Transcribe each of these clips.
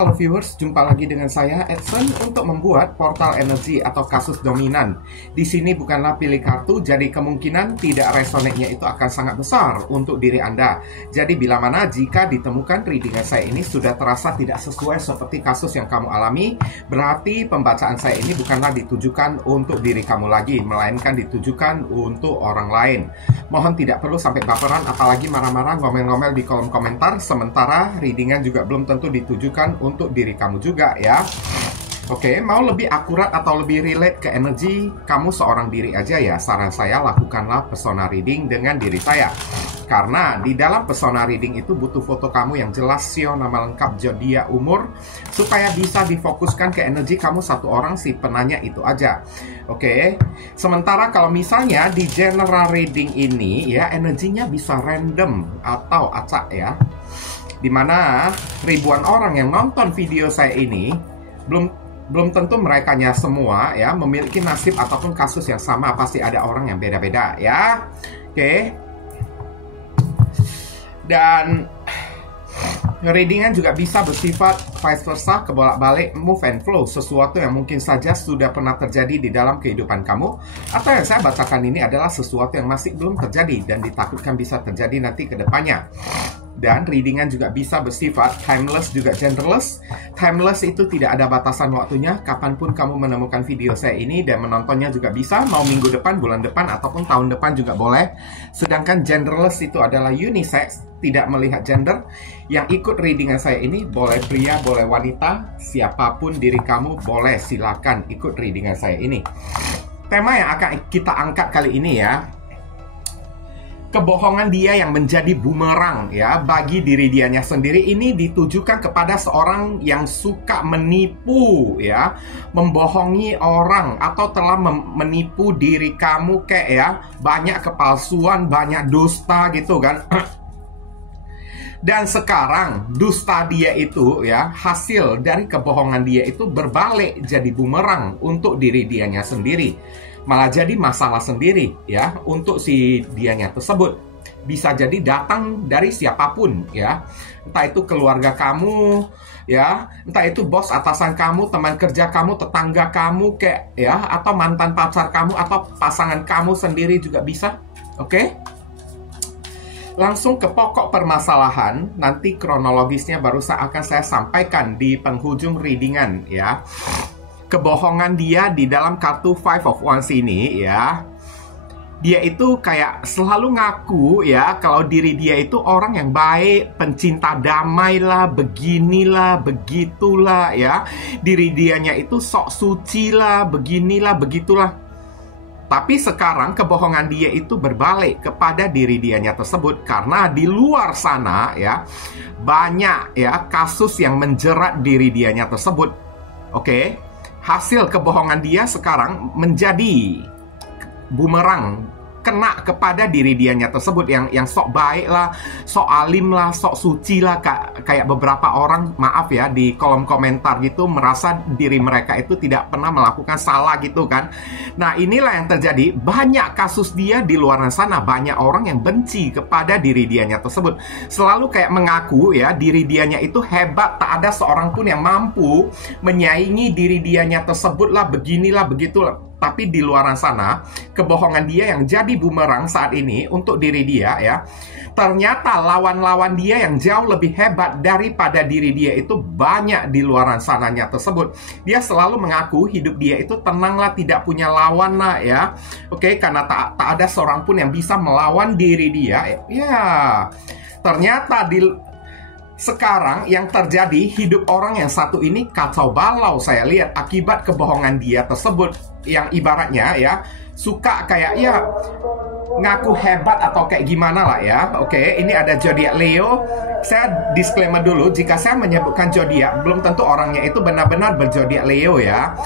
Halo viewers, jumpa lagi dengan saya Edson untuk membuat portal energi atau kasus dominan. Di sini bukanlah pilih kartu, jadi kemungkinan tidak resonate-nya itu akan sangat besar untuk diri Anda. Jadi bila mana jika ditemukan readingan saya ini sudah terasa tidak sesuai seperti kasus yang kamu alami, berarti pembacaan saya ini bukanlah ditujukan untuk diri kamu lagi, melainkan ditujukan untuk orang lain. Mohon tidak perlu sampai baperan, apalagi marah-marah, ngomel-ngomel di kolom komentar, sementara readingan juga belum tentu ditujukan untuk diri kamu juga ya. Oke, mau lebih akurat atau lebih relate ke energi kamu seorang diri aja ya, saran saya lakukanlah persona reading dengan diri saya. Karena di dalam persona reading itu butuh foto kamu yang jelas, sio, nama lengkap, zodiak, umur, supaya bisa difokuskan ke energi kamu satu orang si penanya itu aja. Oke, sementara kalau misalnya di general reading ini ya, energinya bisa random atau acak ya, dimana ribuan orang yang nonton video saya ini belum tentu merekanya semua ya memiliki nasib ataupun kasus yang sama, pasti ada orang yang beda-beda ya. Oke. Dan readingan juga bisa bersifat vice versa, kebolak-balik, move and flow, sesuatu yang mungkin saja sudah pernah terjadi di dalam kehidupan kamu, atau yang saya bacakan ini adalah sesuatu yang masih belum terjadi dan ditakutkan bisa terjadi nanti ke depannya. Dan readingan juga bisa bersifat timeless juga genderless. Timeless itu tidak ada batasan waktunya, kapanpun kamu menemukan video saya ini dan menontonnya juga bisa, mau minggu depan, bulan depan, ataupun tahun depan juga boleh. Sedangkan genderless itu adalah unisex, tidak melihat gender. Yang ikut readingan saya ini boleh pria, boleh wanita, siapapun diri kamu boleh silakan ikut readingan saya ini. Tema yang akan kita angkat kali ini ya, kebohongan dia yang menjadi bumerang ya bagi diri dianya sendiri. Ini ditujukan kepada seorang yang suka menipu ya, membohongi orang atau telah menipu diri kamu kayak ya, banyak kepalsuan, banyak dusta gitu kan. Dan sekarang dusta dia itu ya, hasil dari kebohongan dia itu berbalik jadi bumerang untuk diri dianya sendiri. Malah jadi masalah sendiri ya untuk si dianya tersebut. Bisa jadi datang dari siapapun ya, entah itu keluarga kamu ya, entah itu bos atasan kamu, teman kerja kamu, tetangga kamu kayak ya, atau mantan pacar kamu atau pasangan kamu sendiri juga bisa. Oke? Langsung ke pokok permasalahan, nanti kronologisnya baru akan saya sampaikan di penghujung readingan ya. Kebohongan dia di dalam kartu Five of Wands ini ya, dia itu kayak selalu ngaku ya kalau diri dia itu orang yang baik, pencinta damai lah, beginilah, begitulah ya. Diri dianya itu sok suci lah, beginilah, begitulah. Tapi sekarang kebohongan dia itu berbalik kepada diri dianya tersebut, karena di luar sana ya banyak ya kasus yang menjerat diri dianya tersebut. Oke? Hasil kebohongan dia sekarang menjadi bumerang, kena kepada diri dianya tersebut yang sok baik lah, sok alim lah, sok suci lah, kayak beberapa orang, maaf ya, di kolom komentar gitu merasa diri mereka itu tidak pernah melakukan salah gitu kan. Nah inilah yang terjadi, banyak kasus dia di luar sana, banyak orang yang benci kepada diri dianya tersebut, selalu kayak mengaku ya diri dianya itu hebat, tak ada seorang pun yang mampu menyaingi diri dianya tersebut lah, beginilah, begitulah. Tapi di luar sana, kebohongan dia yang jadi bumerang saat ini untuk diri dia ya, ternyata lawan-lawan dia yang jauh lebih hebat daripada diri dia itu banyak di luar sananya tersebut. Dia selalu mengaku hidup dia itu tenanglah, tidak punya lawan lah ya. Oke, karena tak ada seorang pun yang bisa melawan diri dia ya. Ternyata sekarang yang terjadi, hidup orang yang satu ini kacau balau saya lihat akibat kebohongan dia tersebut, yang ibaratnya ya suka kayak ya ngaku hebat atau kayak gimana lah ya. Oke, ini ada zodiak Leo. Saya disclaimer dulu, jika saya menyebutkan zodiak belum tentu orangnya itu benar-benar berzodiak Leo ya.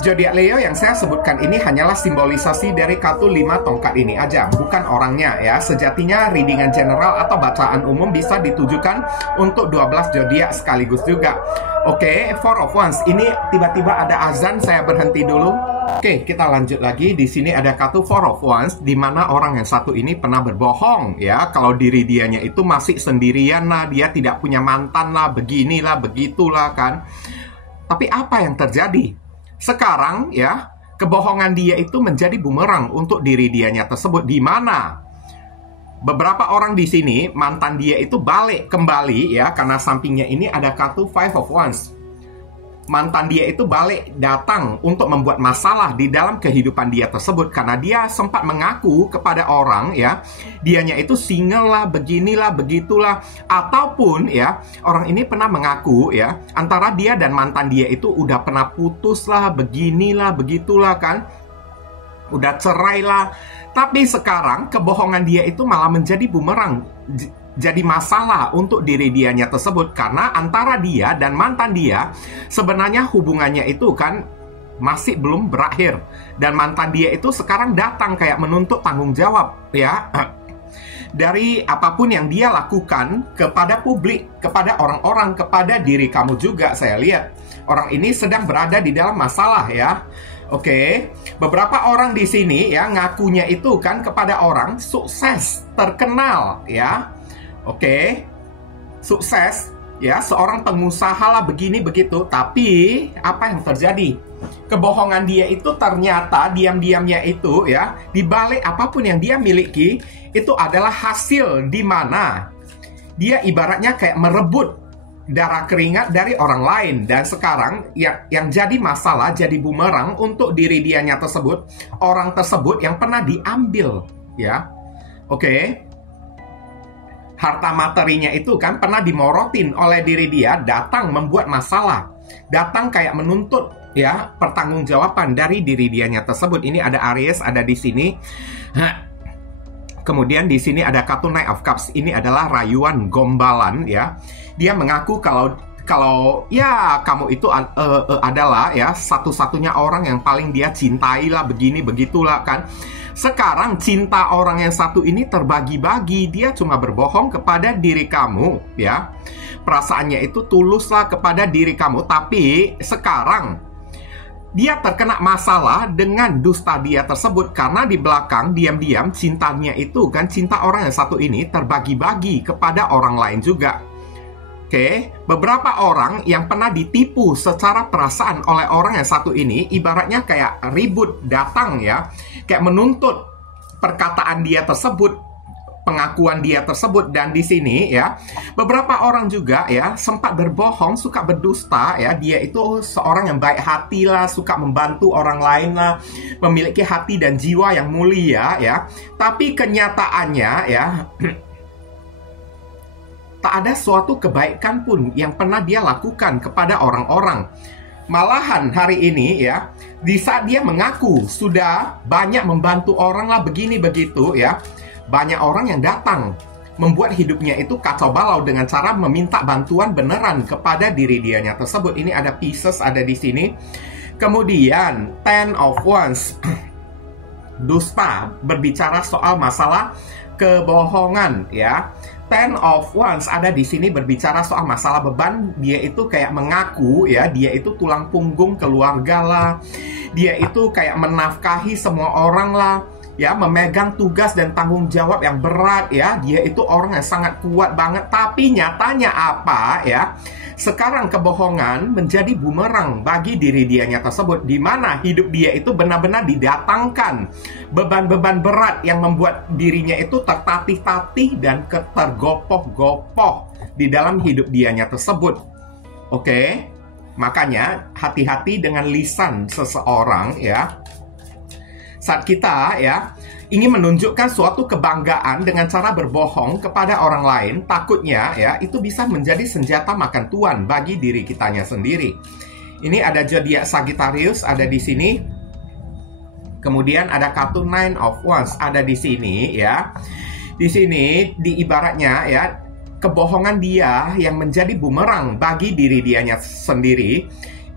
Zodiak Leo yang saya sebutkan ini hanyalah simbolisasi dari kartu 5 tongkat ini aja, bukan orangnya ya. Sejatinya readingan general atau bacaan umum bisa ditujukan untuk 12 zodiak sekaligus juga. Oke, Four of Wands. Ini tiba-tiba ada azan, saya berhenti dulu. Oke, kita lanjut lagi. Di sini ada kartu Four of Wands, di mana orang yang satu ini pernah berbohong, ya. Kalau diri dianya itu masih sendirian lah, dia tidak punya mantan lah, beginilah, begitulah kan. Tapi apa yang terjadi? Sekarang, ya, kebohongan dia itu menjadi bumerang untuk diri dianya tersebut, di mana beberapa orang di sini mantan dia itu balik kembali, ya, karena sampingnya ini ada kartu Five of Wands. Mantan dia itu balik datang untuk membuat masalah di dalam kehidupan dia tersebut karena dia sempat mengaku kepada orang, ya, dianya itu single lah, beginilah, begitulah, ataupun, ya, orang ini pernah mengaku, ya, antara dia dan mantan dia itu udah pernah putus lah, beginilah, begitulah kan, udah cerai lah. Tapi sekarang kebohongan dia itu malah menjadi bumerang, jadi masalah untuk diri dianya tersebut karena antara dia dan mantan dia sebenarnya hubungannya itu kan masih belum berakhir, dan mantan dia itu sekarang datang kayak menuntut tanggung jawab, ya, dari apapun yang dia lakukan kepada publik, kepada orang-orang, kepada diri kamu juga. Saya lihat orang ini sedang berada di dalam masalah, ya. Oke, beberapa orang di sini, ya, ngakunya itu kan kepada orang sukses, terkenal, ya. Oke, sukses, ya, seorang pengusaha lah, begini begitu. Tapi apa yang terjadi? Kebohongan dia itu ternyata diam-diamnya itu, ya, dibalik apapun yang dia miliki itu adalah hasil di mana dia ibaratnya kayak merebut darah keringat dari orang lain, dan sekarang yang jadi masalah, jadi bumerang untuk diri dianya tersebut, orang tersebut yang pernah diambil, ya. Oke. Harta materinya itu kan pernah dimorotin oleh diri dia, datang membuat masalah, datang kayak menuntut, ya, pertanggungjawaban dari diri dianya tersebut. Ini ada Aries ada di sini. Kemudian di sini ada kartu Knight of Cups. Ini adalah rayuan gombalan, ya. Dia mengaku kalau ya kamu itu adalah, ya, satu-satunya orang yang paling dia cintai lah, begini begitulah kan. Sekarang cinta orang yang satu ini terbagi-bagi. Dia cuma berbohong kepada diri kamu, ya. Perasaannya itu tuluslah kepada diri kamu, tapi sekarang dia terkena masalah dengan dusta dia tersebut karena di belakang diam-diam cintanya itu kan, cinta orang yang satu ini terbagi-bagi kepada orang lain juga. Oke, beberapa orang yang pernah ditipu secara perasaan oleh orang yang satu ini ibaratnya kayak ribut datang, ya, kayak menuntut perkataan dia tersebut, pengakuan dia tersebut. Dan di sini, ya, beberapa orang juga, ya, sempat berbohong, suka berdusta, ya, dia itu seorang yang baik hati lah, suka membantu orang lain lah, memiliki hati dan jiwa yang mulia, ya. Tapi kenyataannya, ya, tak ada suatu kebaikan pun yang pernah dia lakukan kepada orang-orang. Malahan hari ini, ya, di saat dia mengaku sudah banyak membantu orang lah, begini begitu, ya, banyak orang yang datang membuat hidupnya itu kacau balau dengan cara meminta bantuan beneran kepada diri dianya tersebut. Ini ada Pisces ada di sini. Kemudian Ten of Wands, dusta, berbicara soal masalah kebohongan, ya. Ten of Wands ada di sini berbicara soal masalah beban. Dia itu kayak mengaku, ya, dia itu tulang punggung keluarga lah. Dia itu kayak menafkahi semua orang lah, ya, memegang tugas dan tanggung jawab yang berat, ya. Dia itu orang yang sangat kuat banget. Tapi nyatanya apa, ya? Sekarang kebohongan menjadi bumerang bagi diri dianya tersebut, di mana hidup dia itu benar-benar didatangkan beban-beban berat yang membuat dirinya itu tertatih-tatih dan tergopoh-gopoh di dalam hidup dianya tersebut. Oke? Makanya hati-hati dengan lisan seseorang, ya. Saat kita, ya, ingin menunjukkan suatu kebanggaan dengan cara berbohong kepada orang lain, takutnya, ya, itu bisa menjadi senjata makan tuan bagi diri kitanya sendiri. Ini ada zodiak Sagittarius ada di sini. Kemudian ada kartu Nine of Wands ada di sini, ya. Di sini diibaratnya, ya, kebohongan dia yang menjadi bumerang bagi diri dianya sendiri.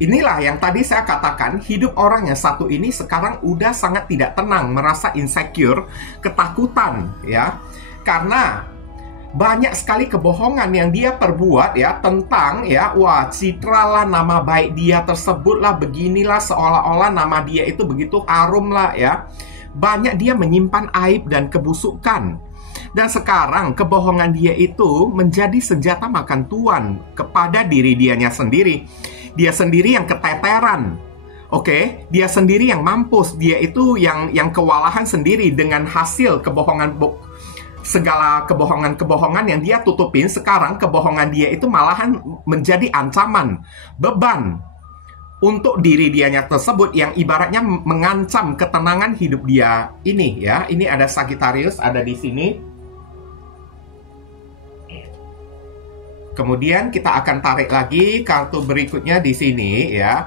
Inilah yang tadi saya katakan, hidup orang yang satu ini sekarang udah sangat tidak tenang, merasa insecure, ketakutan, ya. Karena banyak sekali kebohongan yang dia perbuat ya, tentang ya, wah, citra lah, nama baik dia tersebut lah, beginilah, seolah-olah nama dia itu begitu harum lah ya. Banyak dia menyimpan aib dan kebusukan. Dan sekarang kebohongan dia itu menjadi senjata makan tuan kepada diri dianya sendiri. Dia sendiri yang keteteran. Oke, dia sendiri yang mampus. Dia itu yang kewalahan sendiri dengan hasil kebohongan, segala kebohongan-kebohongan yang dia tutupin. Sekarang kebohongan dia itu malahan menjadi ancaman, beban untuk diri dianya tersebut, yang ibaratnya mengancam ketenangan hidup dia ini ya. Ini ada Sagittarius ada di sini. Kemudian kita akan tarik lagi kartu berikutnya di sini ya.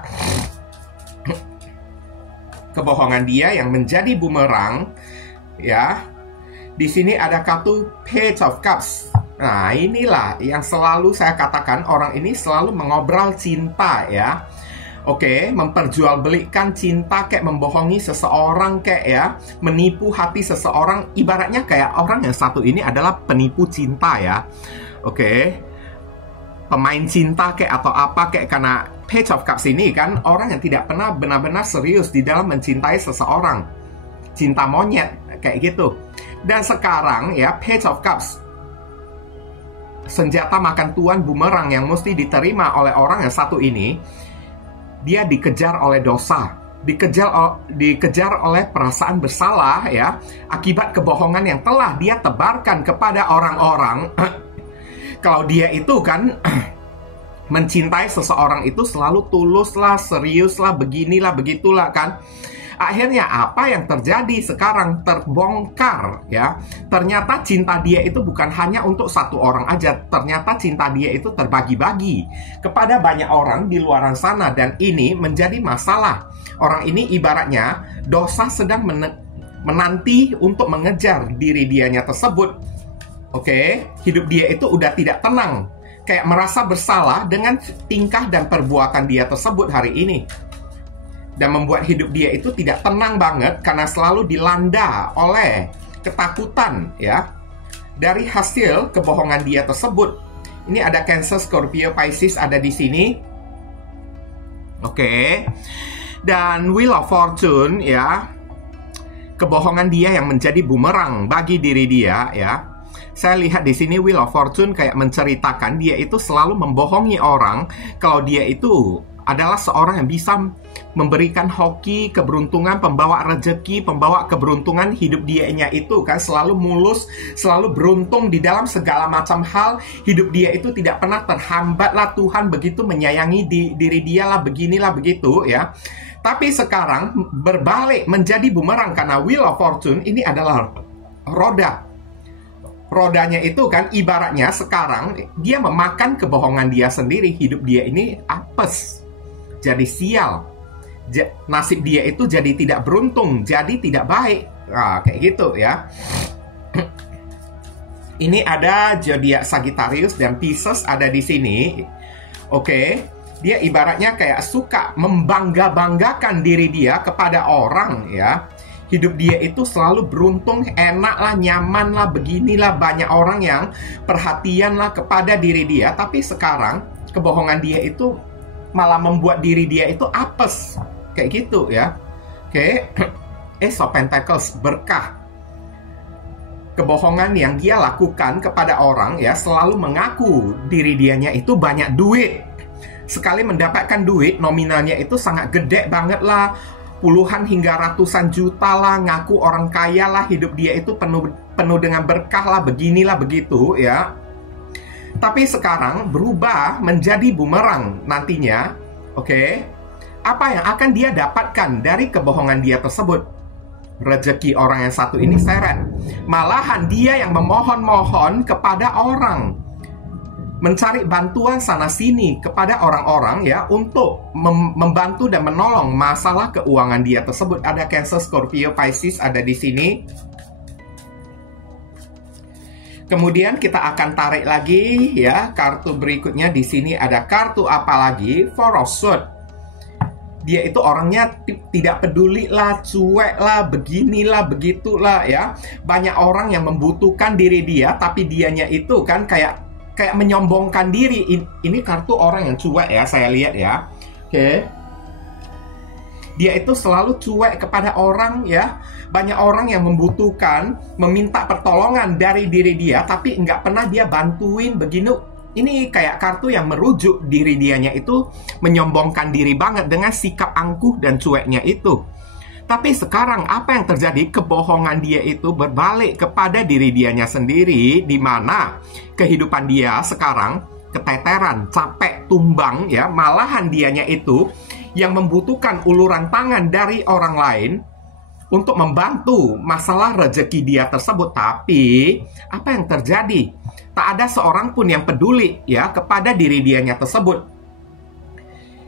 Kebohongan dia yang menjadi bumerang ya. Di sini ada kartu Page of Cups. Nah, inilah yang selalu saya katakan, orang ini selalu mengobrol cinta ya. Oke, memperjualbelikan cinta, kayak membohongi seseorang, kayak ya, menipu hati seseorang. Ibaratnya kayak orang yang satu ini adalah penipu cinta ya. Oke, pemain cinta kayak atau apa kayak, karena Page of Cups ini kan orang yang tidak pernah benar-benar serius di dalam mencintai seseorang. Cinta monyet kayak gitu. Dan sekarang ya, Page of Cups, senjata makan tuan bumerang yang mesti diterima oleh orang yang satu ini. Dia dikejar oleh dosa, dikejar oleh perasaan bersalah ya, akibat kebohongan yang telah dia tebarkan kepada orang-orang. Kalau dia itu kan mencintai seseorang itu selalu tulus lah, serius lah, beginilah, begitulah kan. Akhirnya apa yang terjadi sekarang terbongkar ya. Ternyata cinta dia itu bukan hanya untuk satu orang aja. Ternyata cinta dia itu terbagi-bagi kepada banyak orang di luar sana. Dan ini menjadi masalah. Orang ini ibaratnya dosa sedang menanti untuk mengejar diri dianya tersebut. Oke, hidup dia itu udah tidak tenang. Kayak merasa bersalah dengan tingkah dan perbuatan dia tersebut hari ini. Dan membuat hidup dia itu tidak tenang banget karena selalu dilanda oleh ketakutan ya, dari hasil kebohongan dia tersebut. Ini ada Cancer, Scorpio, Pisces ada di sini. Oke. Dan Wheel of Fortune ya, kebohongan dia yang menjadi bumerang bagi diri dia ya. Saya lihat di sini Wheel of Fortune kayak menceritakan dia itu selalu membohongi orang kalau dia itu adalah seorang yang bisa memberikan hoki, keberuntungan, pembawa rezeki, pembawa keberuntungan. Hidup dianya itu kan selalu mulus, selalu beruntung di dalam segala macam hal. Hidup dia itu tidak pernah terhambat lah, Tuhan begitu menyayangi diri dia lah, beginilah, begitu ya. Tapi sekarang berbalik menjadi bumerang karena Wheel of Fortune ini adalah roda. Rodanya itu kan ibaratnya sekarang dia memakan kebohongan dia sendiri. Hidup dia ini apes, jadi sial. Nasib dia itu jadi tidak beruntung, jadi tidak baik. Nah, kayak gitu ya. Ini ada zodiak Sagittarius dan Pisces ada di sini. Oke, dia ibaratnya kayak suka membangga-banggakan diri dia kepada orang ya. Hidup dia itu selalu beruntung, enak lah, nyaman lah, beginilah, banyak orang yang perhatian lah kepada diri dia. Tapi sekarang kebohongan dia itu malah membuat diri dia itu apes. Kayak gitu ya. Oke. Ace of Pentacles, berkah. Kebohongan yang dia lakukan kepada orang ya, selalu mengaku diri dianya itu banyak duit. Sekali mendapatkan duit, nominalnya itu sangat gede banget lah, puluhan hingga ratusan juta lah, ngaku orang kaya lah, hidup dia itu penuh dengan berkah lah, beginilah, begitu ya. Tapi sekarang berubah menjadi bumerang nantinya. Oke. Apa yang akan dia dapatkan dari kebohongan dia tersebut? Rezeki orang yang satu ini seret. Malahan dia yang memohon-mohon kepada orang, mencari bantuan sana-sini kepada orang-orang ya, untuk membantu dan menolong masalah keuangan dia tersebut. Ada Cancer, Scorpio, Pisces ada di sini. Kemudian kita akan tarik lagi ya kartu berikutnya. Di sini ada kartu apa lagi? Four of Swords. dia itu orangnya tidak peduli lah, cuek lah, beginilah, begitulah ya. Banyak orang yang membutuhkan diri dia, tapi dianya itu kan kayak menyombongkan diri. Ini kartu orang yang cuek ya, saya lihat ya. Oke. Dia itu selalu cuek kepada orang ya. Banyak orang yang membutuhkan, meminta pertolongan dari diri dia, tapi nggak pernah dia bantuin begini. Ini kayak kartu yang merujuk diri dianya itu menyombongkan diri banget dengan sikap angkuh dan cueknya itu. Tapi sekarang apa yang terjadi? Kebohongan dia itu berbalik kepada diri dianya sendiri, di mana kehidupan dia sekarang keteteran, capek, tumbang ya. Malahan dianya itu yang membutuhkan uluran tangan dari orang lain untuk membantu masalah rezeki dia tersebut. Tapi apa yang terjadi? Tak ada seorang pun yang peduli ya kepada diri dianya tersebut.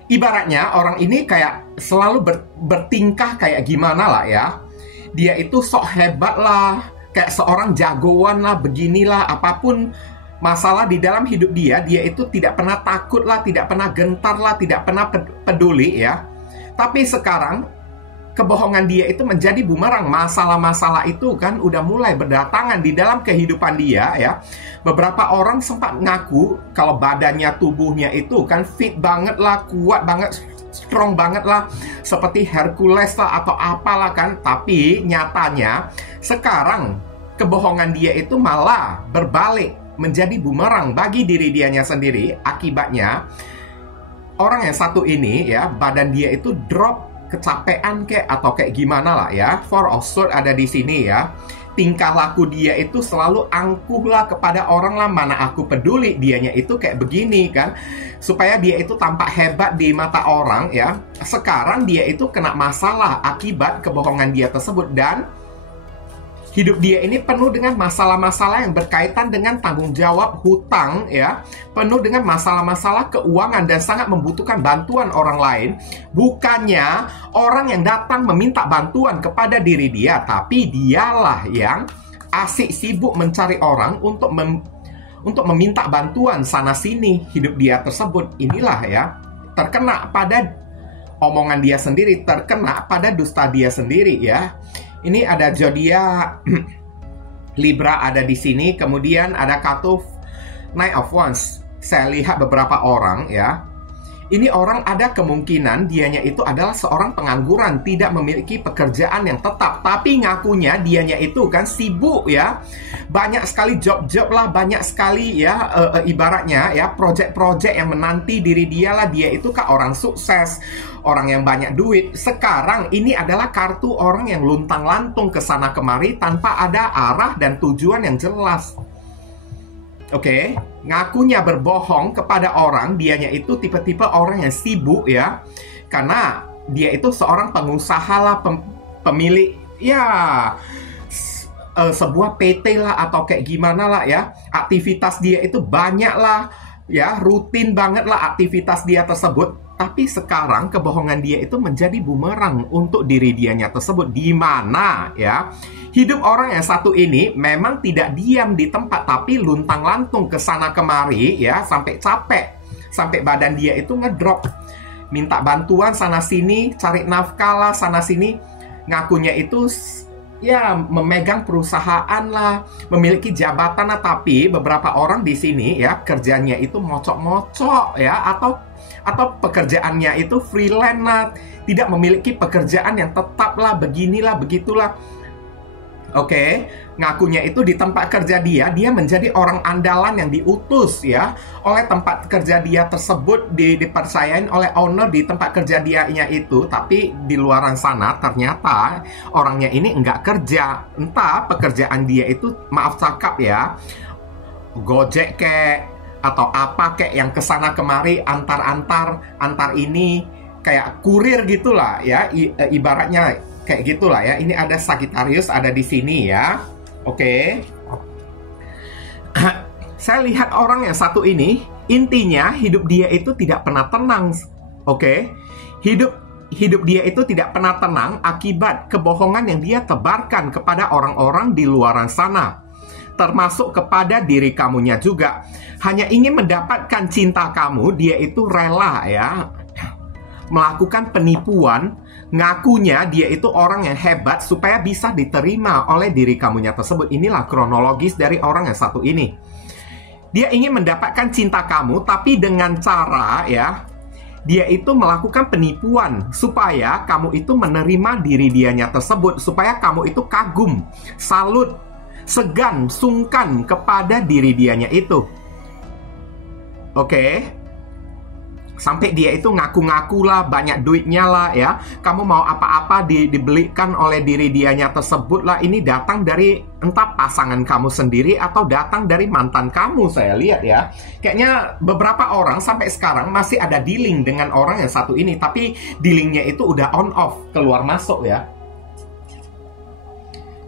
Ibaratnya orang ini kayak selalu bertingkah kayak gimana lah ya. Dia itu sok hebat lah, kayak seorang jagoan lah, beginilah, apapun masalah di dalam hidup dia itu tidak pernah takut lah, tidak pernah gentar lah, tidak pernah peduli ya. Tapi sekarang kebohongan dia itu menjadi bumerang. Masalah-masalah itu kan udah mulai berdatangan di dalam kehidupan dia ya. Beberapa orang sempat ngaku kalau badannya, tubuhnya itu kan fit banget lah, kuat banget, strong banget lah, seperti Hercules lah atau apalah kan. Tapi nyatanya sekarang kebohongan dia itu malah berbalik menjadi bumerang bagi diri dianya sendiri. Akibatnya orang yang satu ini ya, badan dia itu drop, kecapean atau kayak gimana lah ya. Four of Swords ada di sini ya. Tingkah laku dia itu selalu angkuh lah kepada orang lah, mana aku peduli, dianya itu kayak begini kan, supaya dia itu tampak hebat di mata orang ya. Sekarang dia itu kena masalah akibat kebohongan dia tersebut, dan hidup dia ini penuh dengan masalah-masalah yang berkaitan dengan tanggung jawab hutang ya, penuh dengan masalah-masalah keuangan dan sangat membutuhkan bantuan orang lain. Bukannya orang yang datang meminta bantuan kepada diri dia, tapi dialah yang asik sibuk mencari orang untuk meminta bantuan sana sini. Hidup dia tersebut inilah ya, terkena pada omongan dia sendiri, terkena pada dusta dia sendiri ya. Ini ada zodiak Libra ada di sini, kemudian ada kartu Knight of Wands. Saya lihat beberapa orang ya. Ini orang ada kemungkinan dianya itu adalah seorang pengangguran, tidak memiliki pekerjaan yang tetap, tapi ngakunya dianya itu kan sibuk ya. Banyak sekali job-job lah, banyak sekali ya ibaratnya ya project-project yang menanti diri dia lah. Dia itu kan orang sukses, orang yang banyak duit. Sekarang ini adalah kartu orang yang luntang-lantung ke sana kemari tanpa ada arah dan tujuan yang jelas. Oke, ngakunya berbohong kepada orang, dianya itu tipe-tipe orang yang sibuk ya. Karena dia itu seorang pengusaha lah, pemilik ya sebuah PT lah atau kayak gimana lah ya. Aktivitas dia itu banyak lah ya, rutin banget lah aktivitas dia tersebut. Tapi sekarang kebohongan dia itu menjadi bumerang untuk diri dianya tersebut, di mana ya hidup orang yang satu ini memang tidak diam di tempat, tapi luntang-lantung ke sana kemari ya, sampai capek, sampai badan dia itu ngedrop, minta bantuan sana sini, cari nafkah lah sana sini. Ngakunya itu ya memegang perusahaan lah, memiliki jabatan lah, tapi beberapa orang di sini ya kerjanya itu mocok-mocok ya, atau pekerjaannya itu freelance lah, tidak memiliki pekerjaan yang tetap lah, beginilah, begitulah. Oke, ngakunya itu di tempat kerja dia menjadi orang andalan yang diutus ya oleh tempat kerja dia tersebut, dipercayain oleh owner di tempat kerja dianya itu. Tapi di luaran sana ternyata orangnya ini enggak kerja, entah pekerjaan dia itu, maaf cakap ya, Gojek atau apa yang kesana kemari, antar ini, kayak kurir gitulah ya, ibaratnya kayak gitulah ya. Ini ada Sagittarius ada di sini ya. Oke. Saya lihat orang yang satu ini, intinya hidup dia itu tidak pernah tenang. Oke. Hidup dia itu tidak pernah tenang akibat kebohongan yang dia tebarkan kepada orang-orang di luaran sana, termasuk kepada diri kamunya juga. Hanya ingin mendapatkan cinta kamu, dia itu rela ya melakukan penipuan, ngakunya dia itu orang yang hebat supaya bisa diterima oleh diri kamunya tersebut. Inilah kronologis dari orang yang satu ini. Dia ingin mendapatkan cinta kamu, tapi dengan cara ya, dia itu melakukan penipuan supaya kamu itu menerima diri dianya tersebut, supaya kamu itu kagum, salut, segan, sungkan kepada diri dianya itu. Oke? Sampai dia itu ngaku-ngaku lah, banyak duitnya lah ya. Kamu mau apa-apa dibelikan oleh diri dianya tersebut lah. Ini datang dari entah pasangan kamu sendiri atau datang dari mantan kamu, saya lihat ya. Kayaknya beberapa orang sampai sekarang masih ada dealing dengan orang yang satu ini. Tapi dealingnya itu udah on off, keluar masuk ya.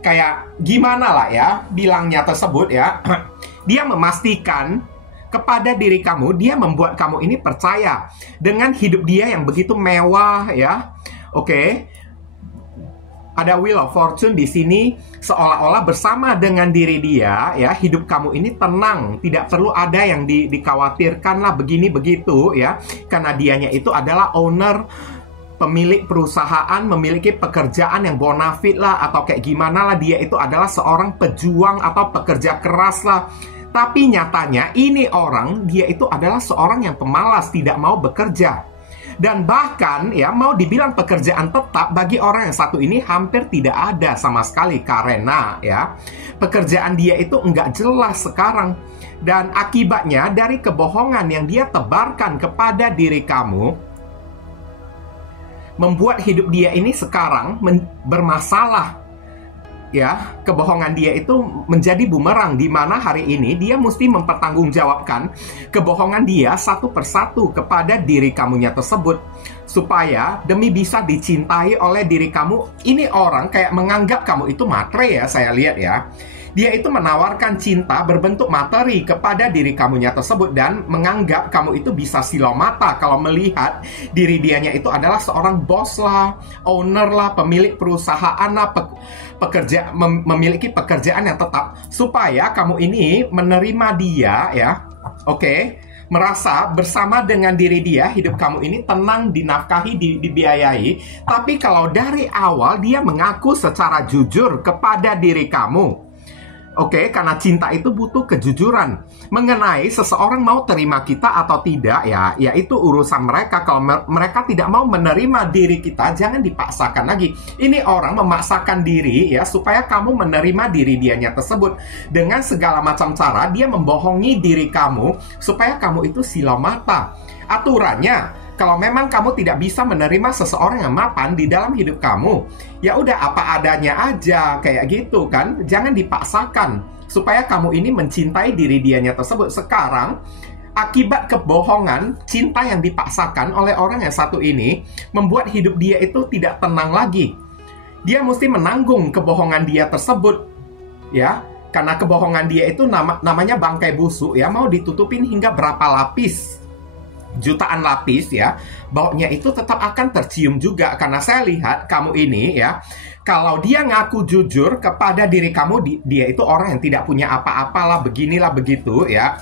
Kayak gimana lah ya bilangnya tersebut ya. Dia memastikan kepada diri kamu, dia membuat kamu ini percaya dengan hidup dia yang begitu mewah ya. Oke. Ada Wheel of Fortune di sini, seolah-olah bersama dengan diri dia ya, hidup kamu ini tenang, tidak perlu ada yang dikhawatirkan lah begini begitu ya. Karena dianya itu adalah owner, pemilik perusahaan, memiliki pekerjaan yang bonafit lah, atau kayak gimana lah, dia itu adalah seorang pejuang atau pekerja keras lah. Tapi nyatanya ini orang, dia itu adalah seorang yang pemalas, tidak mau bekerja. Dan bahkan ya, mau dibilang pekerjaan tetap bagi orang yang satu ini hampir tidak ada sama sekali. Karena ya, pekerjaan dia itu enggak jelas sekarang. Dan akibatnya dari kebohongan yang dia tebarkan kepada diri kamu, membuat hidup dia ini sekarang bermasalah. Ya, kebohongan dia itu menjadi bumerang, di mana hari ini dia mesti mempertanggungjawabkan kebohongan dia satu persatu kepada diri kamunya tersebut, supaya demi bisa dicintai oleh diri kamu. Ini orang kayak menganggap kamu itu matre ya, saya lihat ya. Dia itu menawarkan cinta berbentuk materi kepada diri kamunya tersebut, dan menganggap kamu itu bisa silau mata kalau melihat diri dianya itu adalah seorang bos lah, owner lah, pemilik perusahaan lah, memiliki pekerjaan yang tetap, supaya kamu ini menerima dia ya. Oke, merasa bersama dengan diri dia, hidup kamu ini tenang, dinafkahi, dibiayai. Tapi kalau dari awal dia mengaku secara jujur kepada diri kamu, oke, karena cinta itu butuh kejujuran mengenai seseorang mau terima kita atau tidak ya, yaitu urusan mereka. Kalau mereka tidak mau menerima diri kita, jangan dipaksakan lagi. Ini orang memaksakan diri ya supaya kamu menerima diri dianya tersebut dengan segala macam cara. Dia membohongi diri kamu supaya kamu itu silau mata. Aturannya, kalau memang kamu tidak bisa menerima seseorang yang mapan di dalam hidup kamu, ya udah apa adanya aja, kayak gitu kan. Jangan dipaksakan supaya kamu ini mencintai diri dianya tersebut. Sekarang, akibat kebohongan, cinta yang dipaksakan oleh orang yang satu ini membuat hidup dia itu tidak tenang lagi. Dia mesti menanggung kebohongan dia tersebut, ya. Karena kebohongan dia itu namanya bangkai busuk, ya. Mau ditutupin hingga berapa lapis, jutaan lapis ya, baunya itu tetap akan tercium juga. Karena saya lihat kamu ini ya, kalau dia ngaku jujur kepada diri kamu, dia itu orang yang tidak punya apa-apalah, beginilah begitu ya.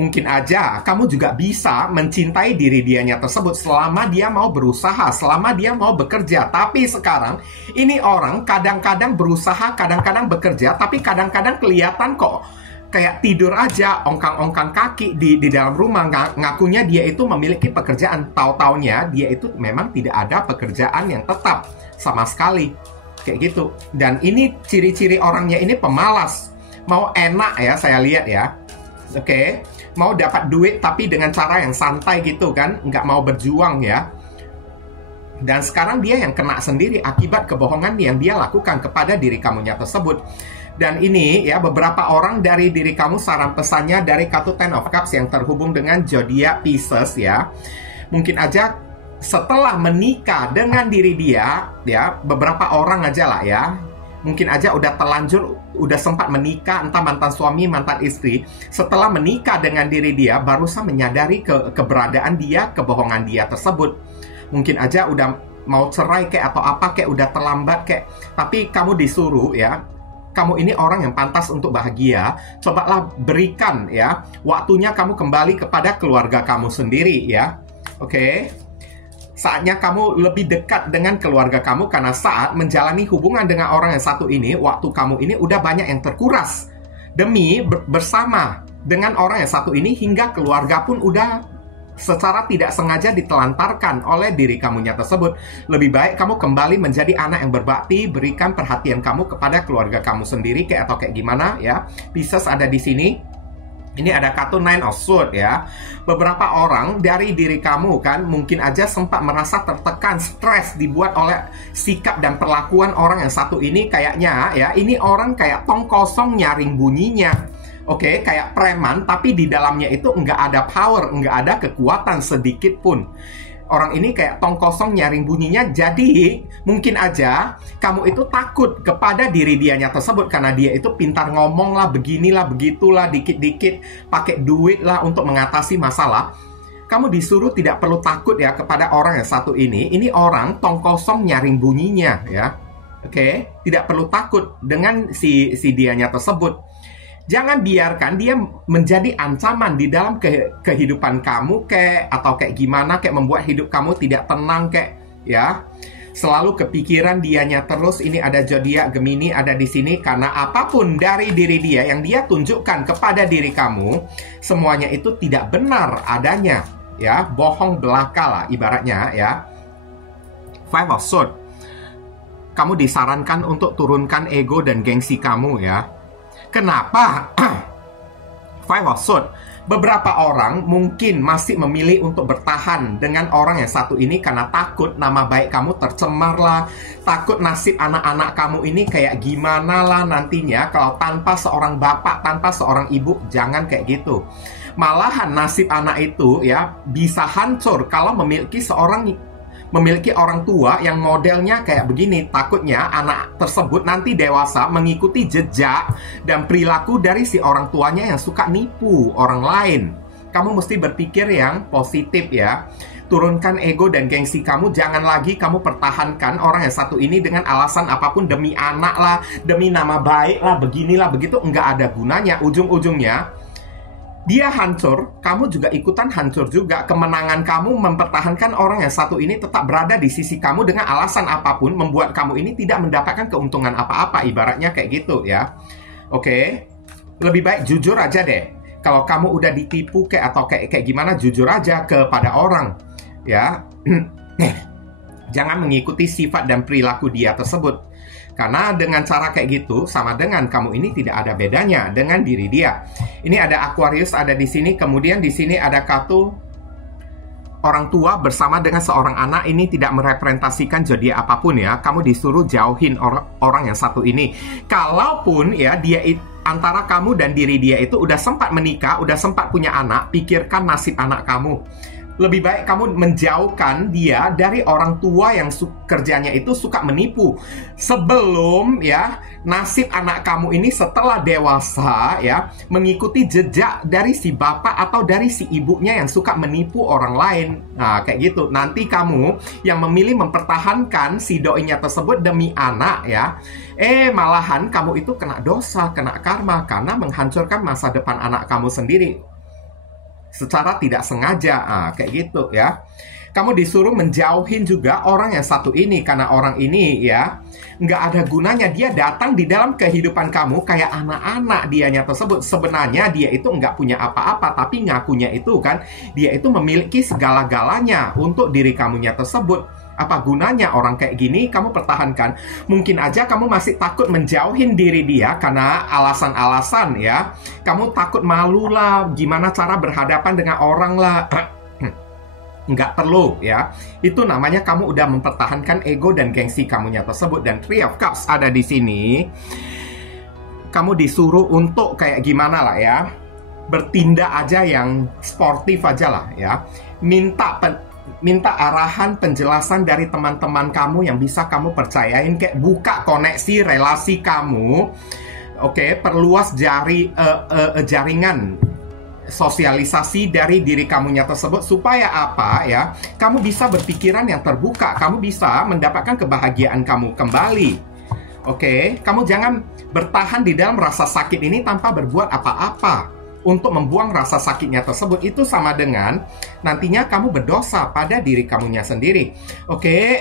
Mungkin aja kamu juga bisa mencintai diri dianya tersebut selama dia mau berusaha, selama dia mau bekerja. Tapi sekarang ini orang kadang-kadang berusaha, kadang-kadang bekerja, tapi kadang-kadang kelihatan kok kayak tidur aja, ongkang-ongkang kaki di dalam rumah, ngakunya dia itu memiliki pekerjaan. Tahu-taunya dia itu memang tidak ada pekerjaan yang tetap sama sekali, kayak gitu. Dan ini ciri-ciri orangnya ini pemalas, mau enak ya, saya lihat ya. Oke, mau dapat duit tapi dengan cara yang santai gitu kan, nggak mau berjuang ya. Dan sekarang dia yang kena sendiri akibat kebohongan yang dia lakukan kepada diri kamunya tersebut. Dan ini ya, beberapa orang dari diri kamu, saran pesannya dari kartu Ten of Cups yang terhubung dengan zodiak Pisces ya. Mungkin aja setelah menikah dengan diri dia ya, beberapa orang aja lah ya, mungkin aja udah terlanjur, udah sempat menikah, entah mantan suami, mantan istri. Setelah menikah dengan diri dia, barusan menyadari keberadaan dia, kebohongan dia tersebut. Mungkin aja udah mau cerai kayak atau apa, kayak udah terlambat kayak. Tapi kamu disuruh ya, kamu ini orang yang pantas untuk bahagia. Cobalah berikan ya waktunya kamu kembali kepada keluarga kamu sendiri ya. Oke. Saatnya kamu lebih dekat dengan keluarga kamu, karena saat menjalani hubungan dengan orang yang satu ini, waktu kamu ini udah banyak yang terkuras demi bersama dengan orang yang satu ini, hingga keluarga pun udah secara tidak sengaja ditelantarkan oleh diri kamunya tersebut. Lebih baik kamu kembali menjadi anak yang berbakti, berikan perhatian kamu kepada keluarga kamu sendiri, atau kayak gimana ya. Pisces ada di sini. Ini ada kartu Nine of Swords ya. Beberapa orang dari diri kamu kan mungkin aja sempat merasa tertekan, stres dibuat oleh sikap dan perlakuan orang yang satu ini. Kayaknya ya, ini orang kayak tong kosong nyaring bunyinya. Oke, kayak preman, tapi di dalamnya itu nggak ada power, nggak ada kekuatan sedikit pun. Orang ini kayak tong kosong nyaring bunyinya. Jadi mungkin aja kamu itu takut kepada diri dianya tersebut, karena dia itu pintar ngomong lah, beginilah, begitulah, dikit-dikit pakai duit lah untuk mengatasi masalah. Kamu disuruh tidak perlu takut ya kepada orang yang satu ini. Ini orang tong kosong nyaring bunyinya ya. Oke, tidak perlu takut dengan si dianya tersebut. Jangan biarkan dia menjadi ancaman di dalam kehidupan kamu atau kayak gimana, kayak membuat hidup kamu tidak tenang ya. Selalu kepikiran dianya terus. Ini ada zodiak Gemini ada di sini, karena apapun dari diri dia yang dia tunjukkan kepada diri kamu, semuanya itu tidak benar adanya ya, bohong belaka lah ibaratnya ya. Five of Swords. Kamu disarankan untuk turunkan ego dan gengsi kamu ya. Kenapa? Five of Swords. Beberapa orang mungkin masih memilih untuk bertahan dengan orang yang satu ini karena takut nama baik kamu tercemar lah, takut nasib anak-anak kamu ini kayak gimana lah nantinya kalau tanpa seorang bapak, tanpa seorang ibu. Jangan kayak gitu. Malahan nasib anak itu ya bisa hancur kalau memiliki orang tua yang modelnya kayak begini. Takutnya anak tersebut nanti dewasa mengikuti jejak dan perilaku dari si orang tuanya yang suka nipu orang lain. Kamu mesti berpikir yang positif ya. Turunkan ego dan gengsi kamu. Jangan lagi kamu pertahankan orang yang satu ini dengan alasan apapun, demi anak lah, demi nama baik lah, beginilah, begitu. Enggak ada gunanya. Ujung-ujungnya dia hancur, kamu juga ikutan hancur juga. Kemenangan kamu mempertahankan orang yang satu ini tetap berada di sisi kamu dengan alasan apapun, membuat kamu ini tidak mendapatkan keuntungan apa-apa. Ibaratnya kayak gitu ya. Oke, lebih baik jujur aja deh. Kalau kamu udah ditipu atau kayak gimana, jujur aja kepada orang ya. Jangan mengikuti sifat dan perilaku dia tersebut. Karena dengan cara kayak gitu, sama dengan kamu ini tidak ada bedanya dengan diri dia. Ini ada Aquarius ada di sini. Kemudian di sini ada kartu orang tua bersama dengan seorang anak. Ini tidak merepresentasikan zodiak apapun ya. Kamu disuruh jauhin orang yang satu ini. Kalaupun ya dia antara kamu dan diri dia itu udah sempat menikah, udah sempat punya anak, pikirkan nasib anak kamu. Lebih baik kamu menjauhkan dia dari orang tua yang kerjanya itu suka menipu, sebelum ya nasib anak kamu ini setelah dewasa ya mengikuti jejak dari si bapak atau dari si ibunya yang suka menipu orang lain. Nah kayak gitu, nanti kamu yang memilih mempertahankan si doinya tersebut demi anak ya, malahan kamu itu kena dosa, kena karma karena menghancurkan masa depan anak kamu sendiri secara tidak sengaja. Kayak gitu ya. Kamu disuruh menjauhin juga orang yang satu ini, karena orang ini ya nggak ada gunanya. Dia datang di dalam kehidupan kamu kayak anak-anak dianya tersebut. Sebenarnya dia itu nggak punya apa-apa, tapi ngakunya itu kan dia itu memiliki segala-galanya untuk diri kamunya tersebut. Apa gunanya orang kayak gini kamu pertahankan? Mungkin aja kamu masih takut menjauhin diri dia karena alasan-alasan ya. Kamu takut malu lah, gimana cara berhadapan dengan orang lah. Nggak perlu ya. Itu namanya kamu udah mempertahankan ego dan gengsi kamunya tersebut. Dan Three of Cups ada di sini. Kamu disuruh untuk kayak gimana lah ya, bertindak aja yang sportif aja lah ya. Minta arahan, penjelasan dari teman-teman kamu yang bisa kamu percayain, kayak buka koneksi relasi kamu. Oke, perluas jaringan sosialisasi dari diri kamunya tersebut, supaya apa ya, kamu bisa berpikiran yang terbuka, kamu bisa mendapatkan kebahagiaan kamu kembali. Oke, kamu jangan bertahan di dalam rasa sakit ini tanpa berbuat apa-apa untuk membuang rasa sakitnya tersebut, itu sama dengan nantinya kamu berdosa pada diri kamunya sendiri. Oke.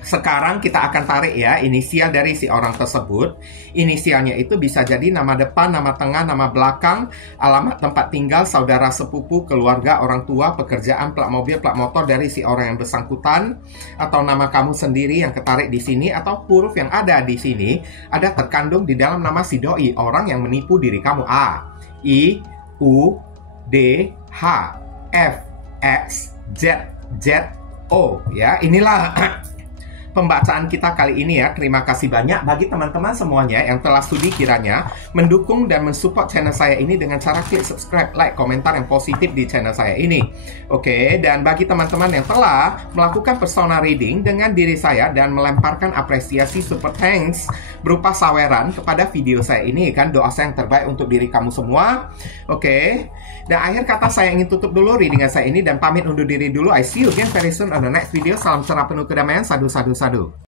Sekarang kita akan tarik ya inisial dari si orang tersebut. Inisialnya itu bisa jadi nama depan, nama tengah, nama belakang, alamat tempat tinggal, saudara sepupu, keluarga, orang tua, pekerjaan, plat mobil, plat motor dari si orang yang bersangkutan, atau nama kamu sendiri yang ketarik di sini, atau huruf yang ada di sini ada terkandung di dalam nama si doi, orang yang menipu diri kamu. A, I, U, D, H, F, X, Z, Z, O. Ya, inilah pembacaan kita kali ini ya. Terima kasih banyak bagi teman-teman semuanya yang telah studi kiranya mendukung dan mensupport channel saya ini dengan cara klik subscribe, like, komentar yang positif di channel saya ini. Oke, dan bagi teman-teman yang telah melakukan personal reading dengan diri saya dan melemparkan apresiasi super thanks berupa saweran kepada video saya ini, kan doa saya yang terbaik untuk diri kamu semua. Oke, dan akhir kata saya ingin tutup dulu readingan saya ini dan pamit undur diri dulu. I see you again very soon on the next video. Salam cerah penuh kedamaian. Sadu, sadu, sadu.